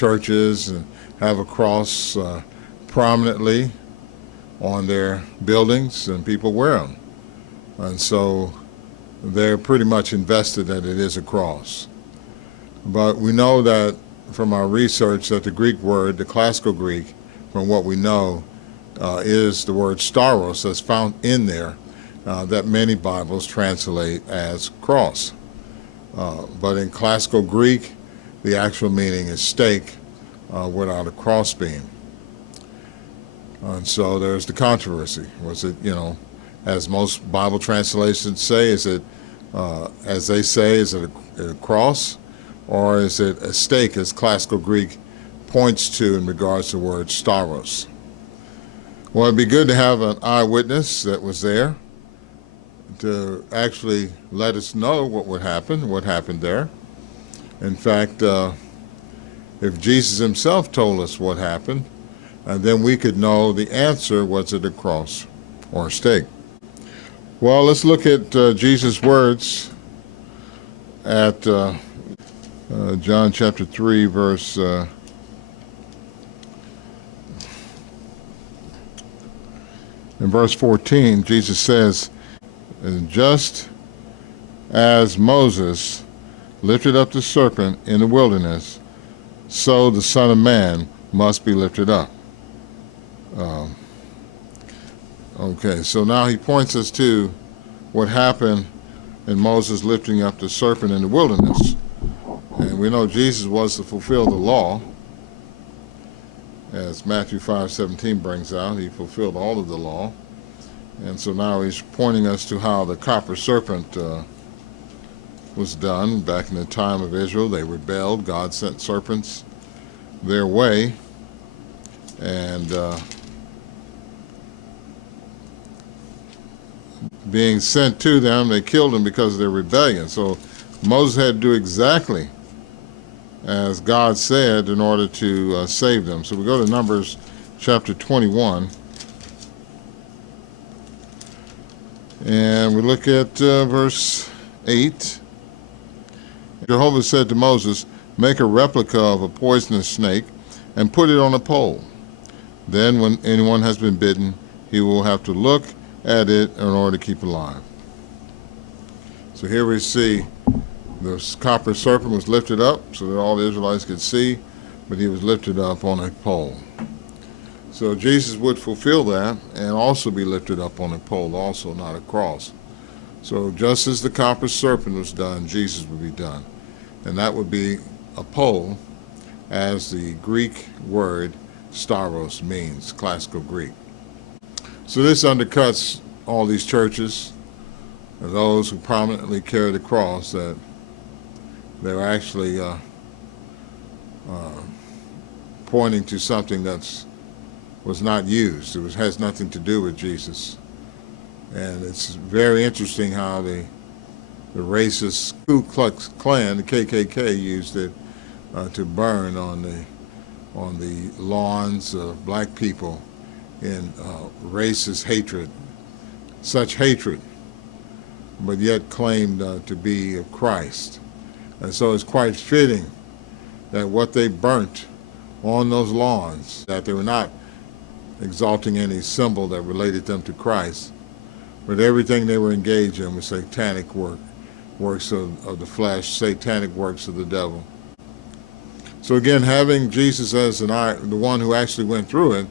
churches and have a cross prominently on their buildings, and people wear them. And so they're pretty much invested that it is a cross. But we know that from our research that the Greek word, the classical Greek, from what we know, is the word stauros that's found in there that many Bibles translate as cross. But in classical Greek, the actual meaning is stake without a crossbeam. And so there's the controversy. Was it, as most Bible translations say, is it, as they say, is it a cross? Or is it a stake, as classical Greek points to in regards to the word stauros? Well, it'd be good to have an eyewitness that was there to actually let us know what happened there. In fact, if Jesus himself told us what happened, then we could know the answer, was it a cross or a stake? Well, let's look at Jesus' words at John chapter 3, verse in verse 14. Jesus says, just as Moses lifted up the serpent in the wilderness, so the Son of Man must be lifted up. Okay, so now he points us to what happened in Moses lifting up the serpent in the wilderness. And we know Jesus was to fulfill the law. As Matthew 5:17 brings out, he fulfilled all of the law. And so now he's pointing us to how the copper serpent was done back in the time of Israel. They rebelled. God sent serpents their way. And being sent to them, they killed them because of their rebellion. So Moses had to do exactly as God said in order to save them. So we go to Numbers chapter 21. And we look at verse 8. Jehovah said to Moses, make a replica of a poisonous snake and put it on a pole. Then when anyone has been bitten, he will have to look at it in order to keep alive. So here we see the copper serpent was lifted up so that all the Israelites could see, but he was lifted up on a pole. So Jesus would fulfill that and also be lifted up on a pole, also not a cross. So just as the copper serpent was done, Jesus would be done. And that would be a pole, as the Greek word stauros means, classical Greek. So this undercuts all these churches and those who prominently carry the cross, that they're actually pointing to something that was not used. It has nothing to do with Jesus. And it's very interesting how the racist Ku Klux Klan, the KKK, used it to burn on the lawns of black people in racist hatred, such hatred, but yet claimed to be of Christ. And so it's quite fitting that what they burnt on those lawns, that they were not exalting any symbol that related them to Christ, but everything they were engaged in was satanic works of the flesh, satanic works of the devil. So again, having Jesus as the one who actually went through it,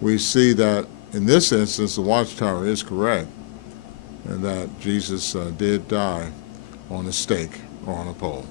we see that in this instance the Watchtower is correct, and that Jesus did die on a stake or on a pole.